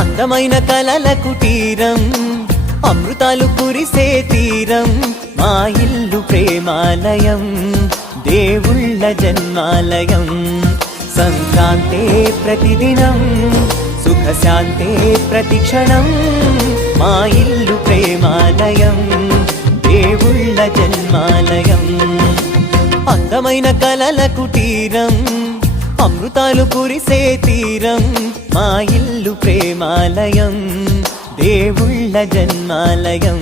అందమైన కలల కుటీరం, అమృతాలు కురిసే తీరం, మా ఇల్లు ప్రేమాలయం, దేవుళ్ళ జన్మాలయం. సంక్రాంతే ప్రతిదినం, సుఖశాంతే ప్రతిక్షణం, మా ఇల్లు ప్రేమాలయం, దేవుళ్ళ జన్మాలయం. అందమైన కలల కుటీరం, అమృతాలు కురిసే తీరం, మా ఇల్లు ప్రేమాలయం, దేవుళ్ళ జన్మాలయం.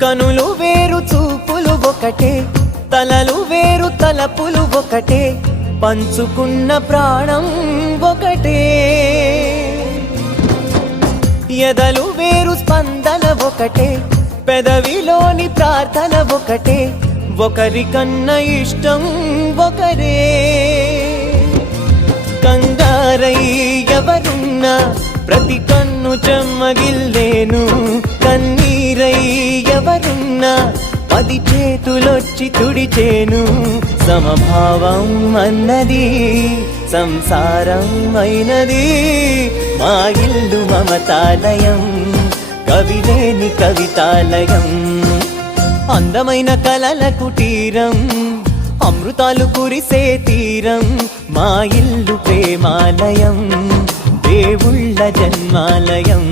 కనులు వేరు చూపులు ఒకటే, తలలు వేరు తలపులు ఒకటే, పంచుకున్న ప్రాణం ఒకటే. ఎదలు వేరు స్పందన ఒకటే, పెదవిలోని ప్రార్థన ఒకటే, ఒకరికన్నా ఇష్టం ఒకరే. కంగారై ఎవరున్నా ప్రతి కన్ను చెమ్మగిల్లేను, కన్నీరై ఎవరున్నా 10 చేతులొచ్చి తుడిచేను. సమభావం అన్నది సంసారం అయినది, మా ఇల్లు మమతాలయం, కవిలేని కవితాలయం. అందమైన కలల కుటీరం, అమృతాలు కురిసే తీరం, మా ఇల్లు ప్రేమాలయం, దేవుళ్ళ జన్మాలయం.